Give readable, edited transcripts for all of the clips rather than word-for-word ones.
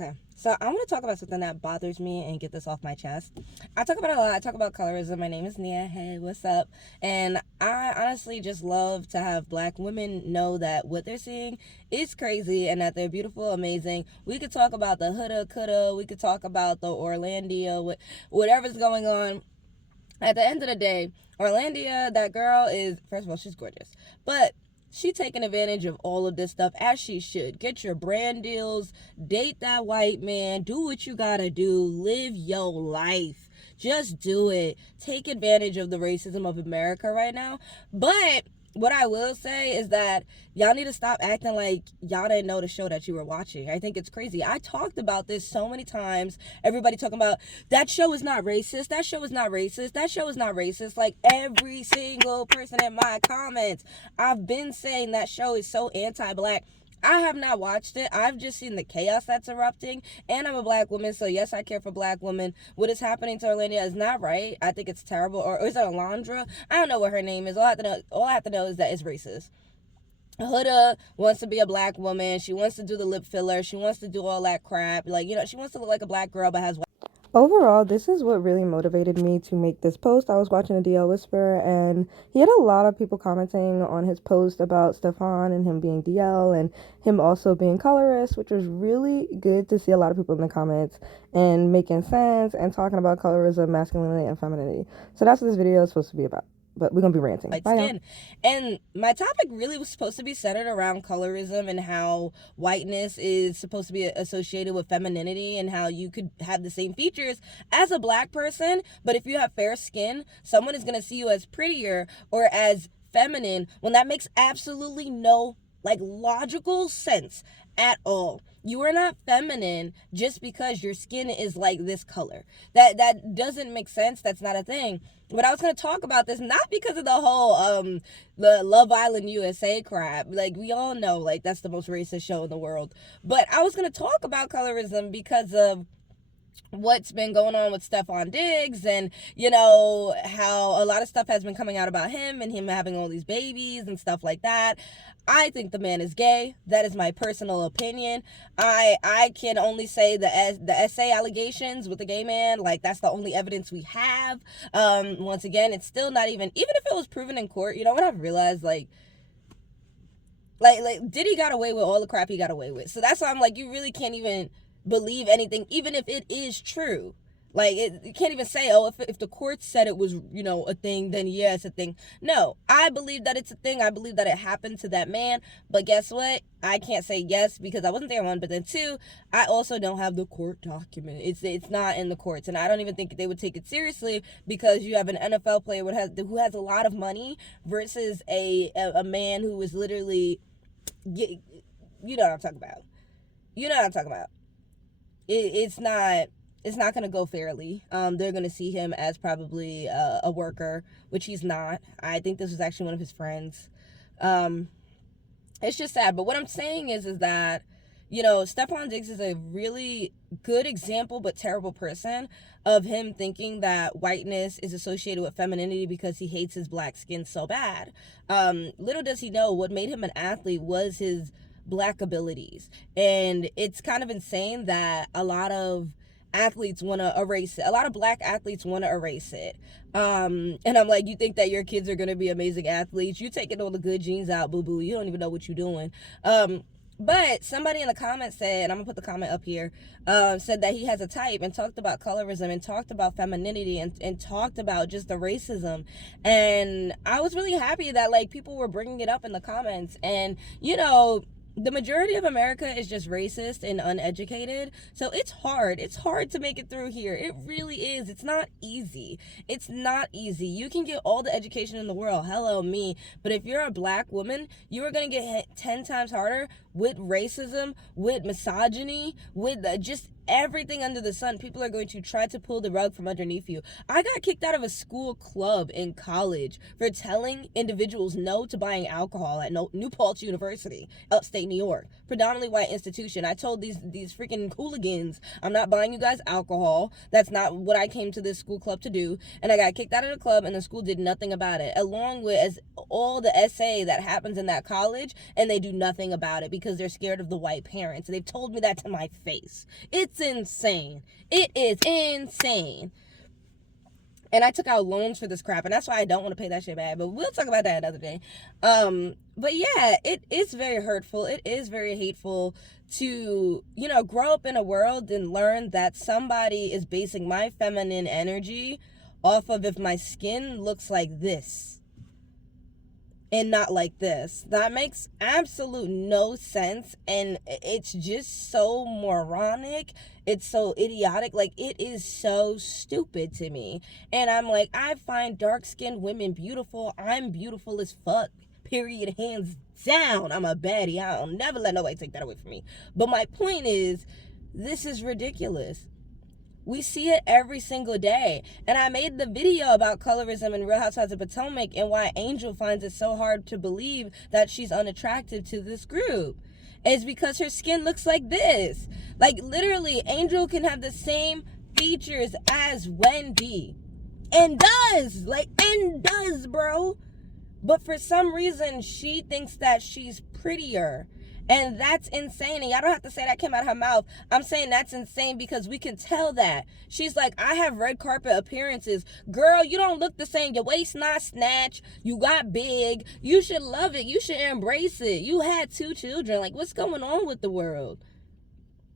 Okay, so I want to talk about something that bothers me and get this off my chest. I talk about it a lot. I talk about colorism. My name is Nia. Hey, what's up? And I honestly just love to have black women know that what they're seeing is crazy and that they're beautiful, amazing. We could talk about the hoodha, coulda. We could talk about the Orlandia, whatever's going on. At the end of the day, Orlandia, that girl is, first of all, she's gorgeous. But she taking advantage of all of this stuff as she should. Get your brand deals, date that white man, do what you gotta do, live your life. Just do it. Take advantage of the racism of America right now. But what I will say is that y'all need to stop acting like y'all didn't know the show that you were watching. I think it's crazy. I talked about this so many times. Everybody talking about that show is not racist. That show is not racist. That show is not racist. Like every single person in my comments, I've been saying that show is so anti-black. I have not watched it. I've just seen the chaos that's erupting. And I'm a black woman, so yes, I care for black women. What is happening to Orlandia is not right. I think it's terrible. Or is it Alondra? I don't know what her name is. All I have to know is that it's racist. Huda wants to be a black woman. She wants to do the lip filler. She wants to do all that crap. Like, she wants to look like a black girl but has white. Overall, this is what really motivated me to make this post. I was watching a DL Whisper, and he had a lot of people commenting on his post about Stefan and him being DL and him also being colorist, which was really good to see a lot of people in the comments and making sense and talking about colorism, masculinity, and femininity. So that's what this video is supposed to be about. But we're going to be ranting. Bye, Skin. And my topic really was supposed to be centered around colorism and how whiteness is supposed to be associated with femininity and how you could have the same features as a black person, but if you have fair skin, someone is going to see you as prettier or as feminine when that makes absolutely no logical sense at all. You are not feminine just because your skin is like this color. That doesn't make sense. That's not a thing. But I was going to talk about this not because of the whole the Love Island USA crap. Like, we all know, that's the most racist show in the world. But I was going to talk about colorism because of what's been going on with Stefan Diggs and, how a lot of stuff has been coming out about him and him having all these babies and stuff like that. I think the man is gay. That is my personal opinion. I can only say the essay allegations with the gay man, that's the only evidence we have. Once again, it's still not even if it was proven in court, what I've realized, Diddy got away with all the crap he got away with. So that's why I'm you really can't even believe anything, even if it is true. You can't even say, if the court said it was, a thing, then yeah, it's a thing. No, I believe that it's a thing. I believe that it happened to that man. But guess what? I can't say yes because I wasn't there, one. But then two, I also don't have the court document. It's not in the courts. And I don't even think they would take it seriously because you have an NFL player who has a lot of money versus a man who is literally, you know what I'm talking about. You know what I'm talking about. It's not going to go fairly. They're going to see him as probably a worker, which he's not. I think this was actually one of his friends. It's just sad. But what I'm saying is that, Stephon Diggs is a really good example, but terrible person of him thinking that whiteness is associated with femininity because he hates his black skin so bad. Little does he know what made him an athlete was his black abilities. And it's kind of insane that a lot of athletes want to erase it. A lot of black athletes want to erase it. And I'm you think that your kids are going to be amazing athletes? You taking all the good genes out, boo-boo. You don't even know what you're doing. But somebody in the comments said, and I'm going to put the comment up here, said that he has a type and talked about colorism and talked about femininity and talked about just the racism. And I was really happy that, people were bringing it up in the comments. And, the majority of America is just racist and uneducated. So it's hard. It's hard to make it through here. It really is. It's not easy. It's not easy. You can get all the education in the world. Hello, me. But if you're a black woman, you are going to get hit 10 times harder with racism, with misogyny, with just everything under the sun. People are going to try to pull the rug from underneath you. I got kicked out of a school club in college for telling individuals no to buying alcohol at New Paltz University, upstate New York, predominantly white institution. I told these freaking hooligans, I'm not buying you guys alcohol. That's not what I came to this school club to do. And I got kicked out of the club, and the school did nothing about it, along with as all the SA that happens in that college, and they do nothing about it because they're scared of the white parents. They've told me that to my face. It's insane. It is insane. And I took out loans for this crap, and that's why I don't want to pay that shit back. But we'll talk about that another day. But yeah, it is very hurtful. It is very hateful to, grow up in a world and learn that somebody is basing my feminine energy off of if my skin looks like this and not like this. That makes absolute no sense, and it's just so moronic. It's so idiotic. Like, it is so stupid to me. And I'm like, I find dark-skinned women beautiful. I'm beautiful as fuck. Period. Hands down. I'm a baddie. I'll never let nobody take that away from me. But my point is, this is ridiculous. We see it every single day. And I made the video about colorism in Real Housewives of Potomac and why Angel finds it so hard to believe that she's unattractive to this group. It's because her skin looks like this. Like, literally, Angel can have the same features as Wendy. And does, bro. But for some reason, she thinks that she's prettier. And that's insane. And y'all don't have to say that came out of her mouth. I'm saying that's insane because we can tell that. She's like, I have red carpet appearances. Girl, you don't look the same. Your waist not snatched. You got big. You should love it. You should embrace it. You had 2 children. Like, what's going on with the world?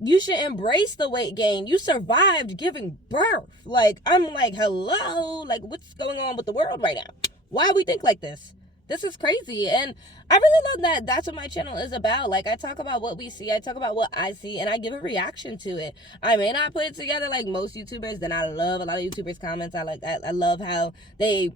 You should embrace the weight gain. You survived giving birth. Like, I'm like, hello? Like, what's going on with the world right now? Why we think like this? This is crazy. And I really love that that's what my channel is about. Like, I talk about what we see, I talk about what I see, and I give a reaction to it. I may not put it together like most YouTubers, then I love a lot of YouTubers' comments. I love how they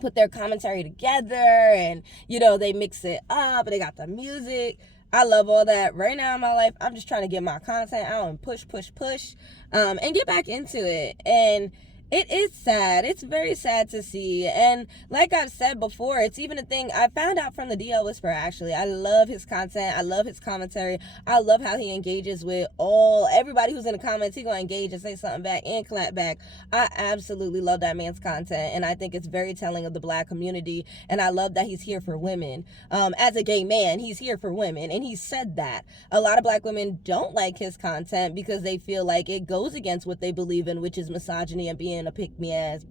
put their commentary together and, they mix it up and they got the music. I love all that. Right now in my life, I'm just trying to get my content out and push, and get back into it. And it is sad. It's very sad to see. And like I've said before, it's even a thing I found out from the DL Whisperer, actually. I love his content. I love his commentary. I love how he engages with everybody who's in the comments. He gonna engage and say something back and clap back. I absolutely love that man's content. And I think it's very telling of the Black community. And I love that he's here for women. As a gay man, he's here for women. And he said that. A lot of Black women don't like his content because they feel like it goes against what they believe in, which is misogyny and being a pick-me-ass.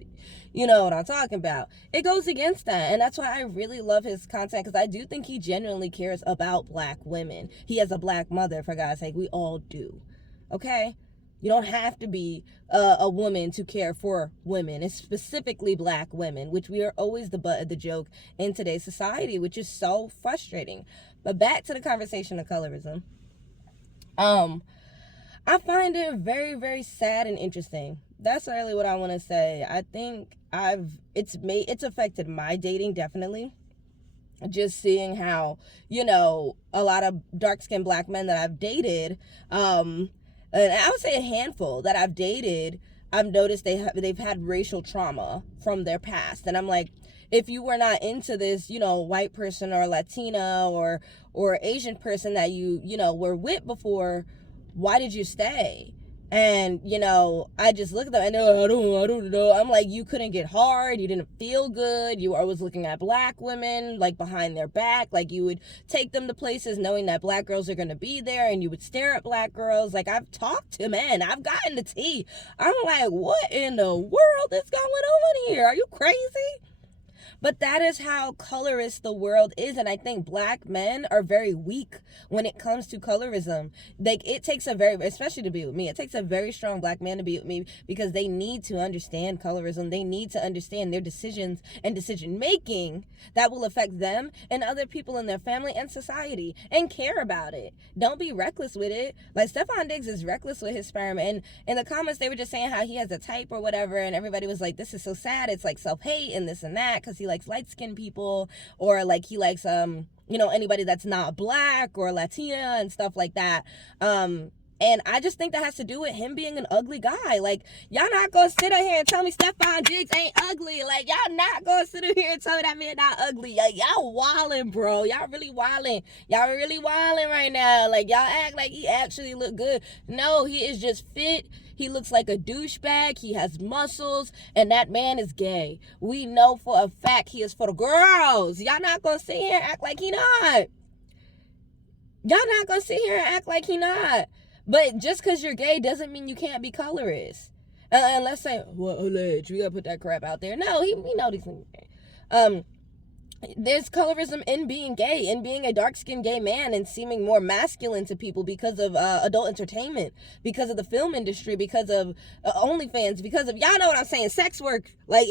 You know what I'm talking about. It goes against that, and that's why I really love his content, because I do think he genuinely cares about Black women. He has a Black mother, for God's sake. We all do. Okay? You don't have to be a woman to care for women. It's specifically Black women, which we are always the butt of the joke in today's society, which is so frustrating. But back to the conversation of colorism. I find it very, very sad and interesting. That's really what I want to say. I think it's affected my dating, definitely. Just seeing how, a lot of dark-skinned Black men that I've dated, and I would say a handful that I've dated, I've noticed they've had racial trauma from their past. And I'm like, if you were not into this, white person or Latina or Asian person that you were with before, why did you stay? And, I just look at them and I don't know. I'm like, you couldn't get hard. You didn't feel good. You were always looking at Black women, like, behind their back. Like, you would take them to places knowing that Black girls are going to be there, and you would stare at Black girls. Like, I've talked to men. I've gotten the tea. I'm like, what in the world is going on here? Are you crazy? But that is how colorist the world is. And I think Black men are very weak when it comes to colorism. Like, it takes especially to be with me, it takes a very strong Black man to be with me, because they need to understand colorism. They need to understand their decisions and decision making that will affect them and other people in their family and society, and care about it. Don't be reckless with it. Like, Stefan Diggs is reckless with his sperm. And in the comments, they were just saying how he has a type or whatever. And everybody was like, this is so sad. It's like self-hate and this and that, because he likes light-skinned people, or like he likes anybody that's not Black or Latina and stuff like that. And I just think that has to do with him being an ugly guy. Like, y'all not gonna sit up here and tell me Stephon Diggs ain't ugly. Like, y'all not gonna sit up here and tell me that man not ugly. Like, y'all wildin', bro. Y'all really wildin'. Y'all really wildin' right now. Like, y'all act like he actually look good. No, he is just fit. He looks like a douchebag. He has muscles. And that man is gay. We know for a fact he is for the girls. Y'all not gonna sit here and act like he not. Y'all not gonna sit here and act like he not. But just because you're gay doesn't mean you can't be colorist. And let's say, well, alleged, we gotta put that crap out there. No, we know these things. There's colorism in being gay, in being a dark-skinned gay man and seeming more masculine to people because of adult entertainment, because of the film industry, because of OnlyFans, because of, y'all know what I'm saying, sex work. Like,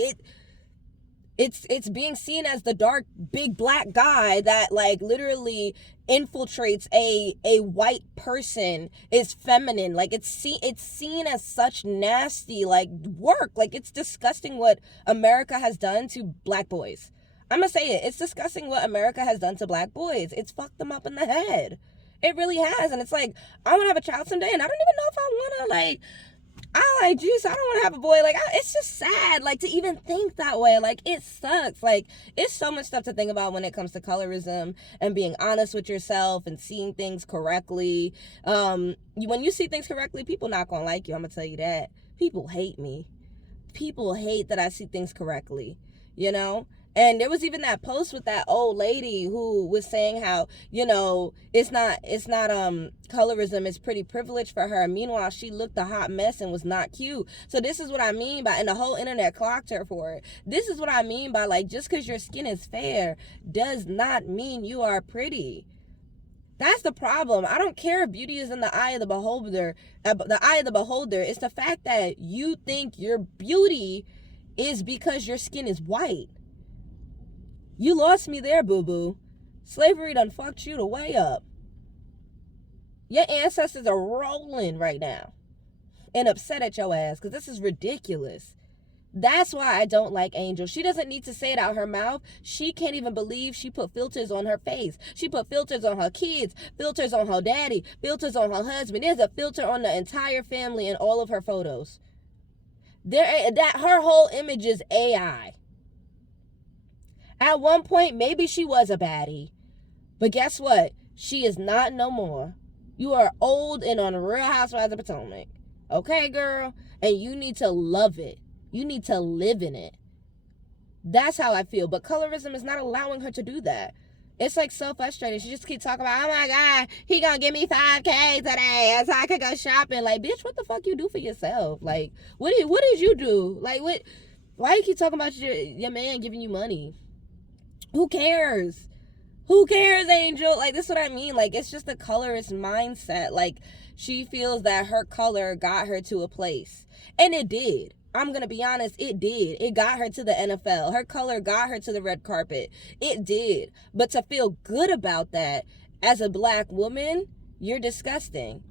it's being seen as the dark, big black guy that, like, literally infiltrates a white person, is feminine. Like, it's seen as such nasty, like, work. Like, it's disgusting what America has done to black boys. I'm gonna say it. It's disgusting what America has done to black boys. It's fucked them up in the head. It really has. And it's like, I want to have a child someday, and I don't even know if I want to, like, geez, I don't want to have a boy. Like, it's just sad, like, to even think that way. Like, it sucks. Like, it's so much stuff to think about when it comes to colorism and being honest with yourself and seeing things correctly. When you see things correctly, people not gonna like you. I'm gonna tell you that. People hate me. People hate that I see things correctly, you know? And there was even that post with that old lady who was saying how, you know, it's not colorism, it's pretty privilege for her. Meanwhile, she looked a hot mess and was not cute. So this is what I mean by, and the whole internet clocked her for it. This is what I mean by, like, just because your skin is fair does not mean you are pretty. That's the problem. I don't care if beauty is in the eye of the beholder. It's the fact that you think your beauty is because your skin is white. You lost me there, boo-boo. Slavery done fucked you the way up. Your ancestors are rolling right now and upset at your ass because this is ridiculous. That's why I don't like Angel. She doesn't need to say it out her mouth. She can't even believe she put filters on her face. She put filters on her kids, filters on her daddy, filters on her husband. There's a filter on the entire family in all of her photos. Her whole image is AI. At one point, maybe she was a baddie. But guess what? She is not no more. You are old and on Real Housewives of Potomac. Okay, girl? And you need to love it. You need to live in it. That's how I feel. But colorism is not allowing her to do that. It's like so frustrating. She just keeps talking about, oh my God, he gonna give me $5K today so I could go shopping. Like, bitch, what the fuck you do for yourself? Like, what did you do? Like, why you keep talking about your man giving you money? Who cares? Who cares, Angel? Like, this is what I mean. Like, it's just a colorist mindset. Like, she feels that her color got her to a place. And it did. I'm going to be honest, it did. It got her to the NFL. Her color got her to the red carpet. It did. But to feel good about that as a black woman, you're disgusting.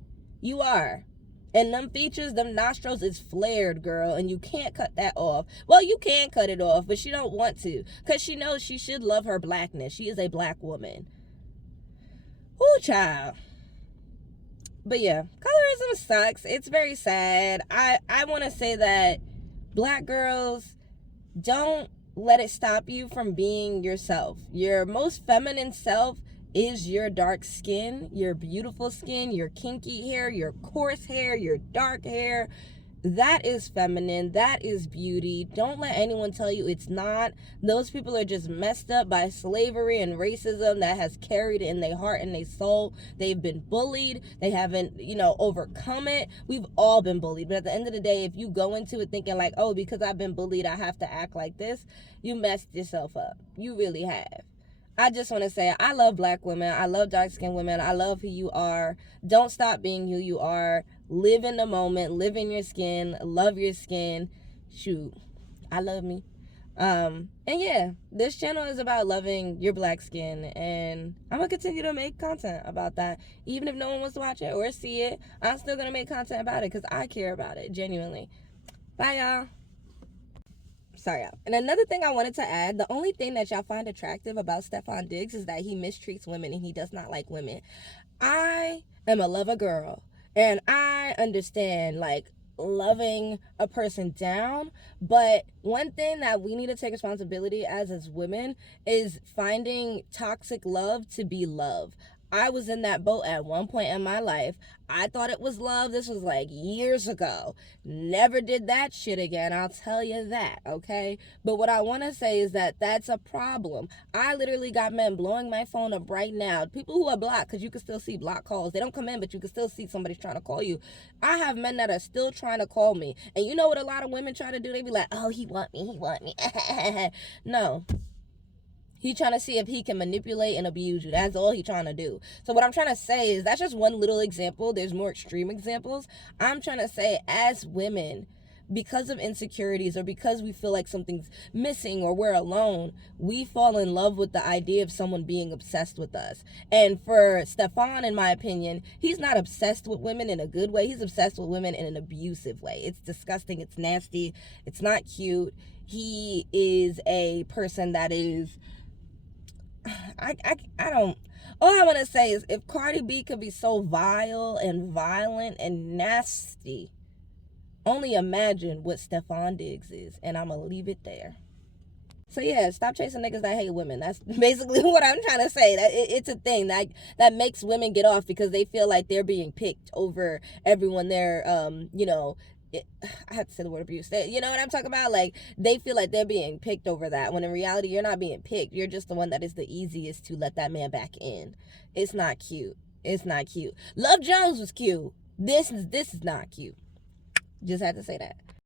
You are. And them features, them nostrils is flared, girl, and you can't cut that off. Well, you can cut it off, but she don't want to, because she knows she should love her blackness. She is a black woman. Ooh, child. But yeah, colorism sucks. It's very sad. I want to say that black girls, don't let it stop you from being yourself. Your most feminine self is your dark skin, your beautiful skin, your kinky hair, your coarse hair, your dark hair. That is feminine. That is beauty. Don't let anyone tell you it's not. Those people are just messed up by slavery and racism that has carried in their heart and their soul. They've been bullied. They haven't, overcome it. We've all been bullied. But at the end of the day, if you go into it thinking like, oh, because I've been bullied, I have to act like this, you messed yourself up. You really have. I just want to say I love black women. I love dark-skinned women. I love who you are. Don't stop being who you are. Live in the moment. Live in your skin. Love your skin. Shoot. I love me. And yeah, this channel is about loving your black skin. And I'm going to continue to make content about that. Even if no one wants to watch it or see it, I'm still going to make content about it because I care about it. Genuinely. Bye, y'all. Sorry, y'all. And another thing I wanted to add, the only thing that y'all find attractive about Stephon Diggs is that he mistreats women and he does not like women. I am a lover girl. And I understand, like, loving a person down, but one thing that we need to take responsibility as women is finding toxic love to be love. I was in that boat at one point in my life. I thought it was love. This was like years ago. Never did that shit again, I'll tell you that, okay? But what I want to say is that that's a problem. I literally got men blowing my phone up right now. People who are blocked, because you can still see block calls. They don't come in, but you can still see somebody's trying to call you. I have men that are still trying to call me. And you know what a lot of women try to do? They be like, oh, he want me. No. He trying to see if he can manipulate and abuse you. That's all he trying to do. So what I'm trying to say is that's just one little example. There's more extreme examples. I'm trying to say, as women, because of insecurities or because we feel like something's missing or we're alone, we fall in love with the idea of someone being obsessed with us. And for Stefan, in my opinion, he's not obsessed with women in a good way. He's obsessed with women in an abusive way. It's disgusting. It's nasty. It's not cute. He is a person that is... I don't... All I want to say is, if Cardi B could be so vile and violent and nasty, only imagine what Stefan Diggs is. And I'm going to leave it there. So yeah, stop chasing niggas that hate women. That's basically what I'm trying to say. That it's a thing that makes women get off because they feel like they're being picked over everyone they're, I have to say the word abuse. You know what I'm talking about? Like, they feel like they're being picked over that, when in reality, you're not being picked. You're just the one that is the easiest to let that man back in. It's not cute. It's not cute. Love Jones was cute. This is not cute. Just had to say that.